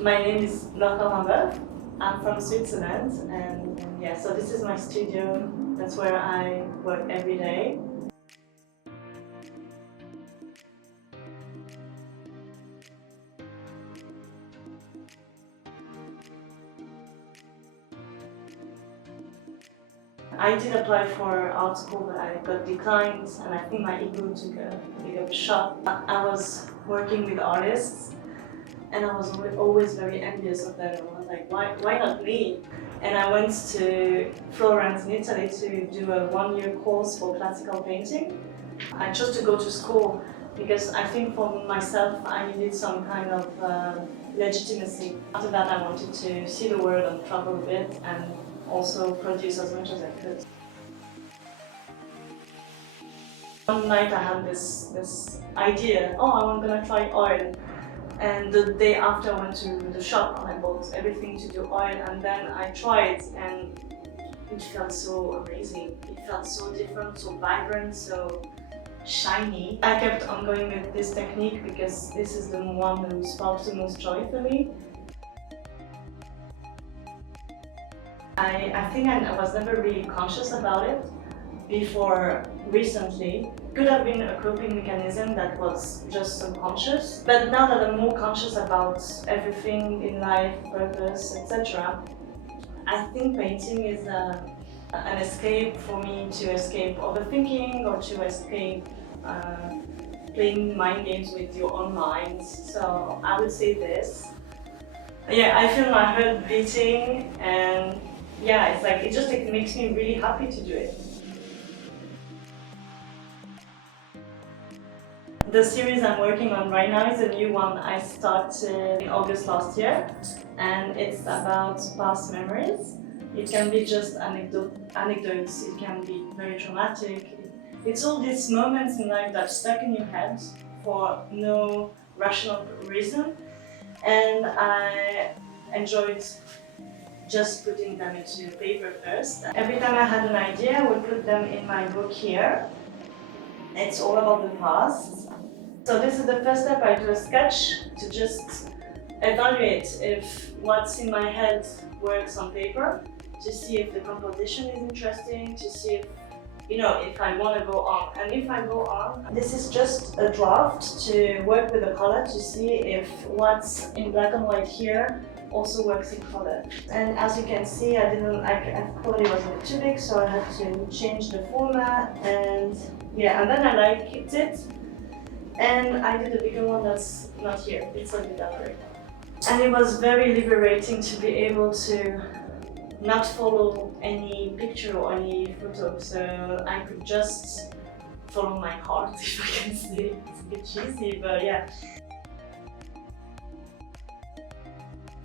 My name is Laure. I'm from Switzerland, and yeah, so this is my studio. That's where I work every day. I did apply for art school, but I got declined, and I think my ego took a big of a shot. I was working with artists, and I was always very envious of them. I was like, why not me? And I went to Florence in Italy to do a one-year course for classical painting. I chose to go to school because I think for myself I needed some kind of legitimacy. After that I wanted to see the world and travel a bit and also produce as much as I could. One night I had this idea, I'm gonna try oil. And the day after I went to the shop and I bought everything to do oil, and then I tried and it felt so amazing. It felt so different, so vibrant, so shiny. I kept on going with this technique because this is the one who sparks the most joy for me. I think I was never really conscious about it before recently. Could have been a coping mechanism that was just subconscious. But now that I'm more conscious about everything in life, purpose, etc., I think painting is an escape for me to escape overthinking or to escape playing mind games with your own mind. So I would say this. Yeah, I feel my heart beating, and yeah, it's like it makes me really happy to do it. The series I'm working on right now is a new one I started in August last year, and it's about past memories. It can be just anecdotes, it can be very traumatic. It's all these moments in life that stuck in your head for no rational reason, and I enjoyed just putting them into paper first. Every time I had an idea, I would put them in my book here. It's all about the past. So this is the first step. I do a sketch to just evaluate if what's in my head works on paper, to see if the composition is interesting, to see if if I want to go on. And if I go on, this is just a draft to work with the color to see if what's in black and white here also works in color. And as you can see, I thought it was a bit too big, so I had to change the format, and yeah, and then I liked it, and I did a bigger one that's not here, it's on the gallery. And it was very liberating to be able to not follow any picture or any photo, so I could just follow my heart, if I can say. It's a bit cheesy, but yeah.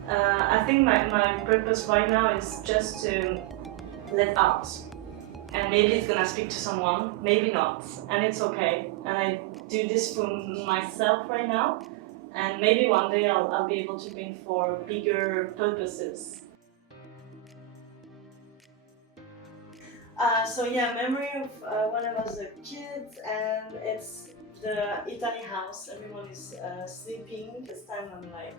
I think my purpose right now is just to let out. And maybe it's gonna speak to someone, maybe not, and it's okay. And I do this for myself right now, and maybe one day I'll be able to paint for bigger purposes. So yeah, memory of when I was a kid, and it's the Italy house. Everyone is sleeping. This time I'm like,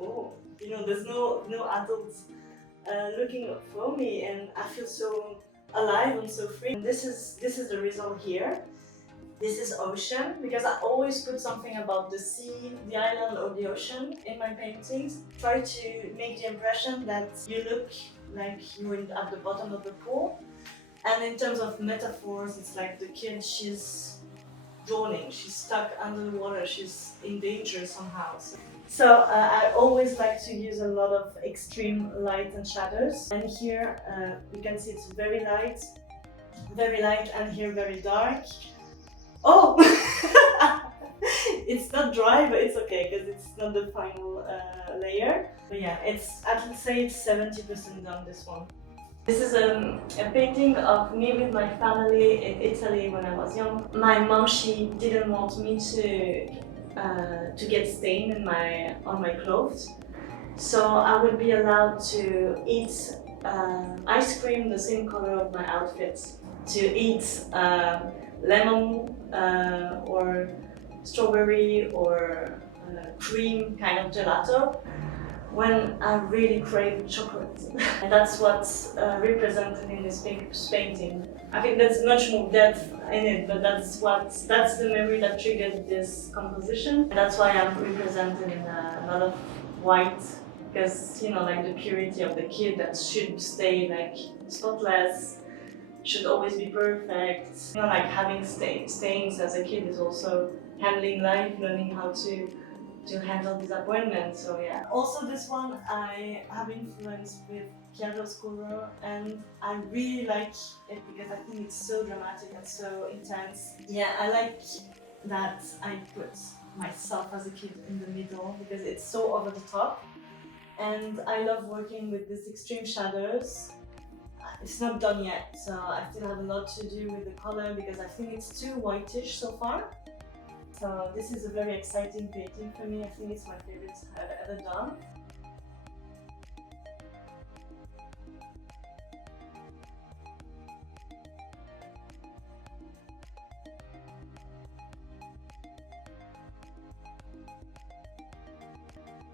oh, there's no adults looking for me, and I feel so alive and so free. And this is the result here. This is ocean, because I always put something about the sea, the island, or the ocean in my paintings. Try to make the impression that you look like you're at the bottom of the pool. And in terms of metaphors, it's like the kid, she's drowning, she's stuck under the water, she's in danger somehow. So I always like to use a lot of extreme light and shadows. And here you can see it's very light, and here very dark. Oh! It's not dry, but it's okay because it's not the final layer. But yeah, I'd say it's 70% done, this one. This is a painting of me with my family in Italy when I was young. My mom, she didn't want me to get stain on my clothes, so I would be allowed to eat ice cream the same color of my outfits, to eat lemon or strawberry or cream kind of gelato. when I really crave chocolate. And that's what's represented in this painting. I think there's much more depth in it, but that's the memory that triggered this composition. And that's why I'm represented in a lot of white, because like the purity of the kid that should stay like spotless, should always be perfect. Like having stains as a kid is also handling life, learning how to handle disappointment. So yeah. Also this one I have influenced with chiaroscuro, and I really like it because I think it's so dramatic and so intense. Yeah, I like that I put myself as a kid in the middle because it's so over the top. And I love working with these extreme shadows. It's not done yet, so I still have a lot to do with the color because I think it's too whitish so far. So this is a very exciting painting for me. I think it's my favorite I've ever done.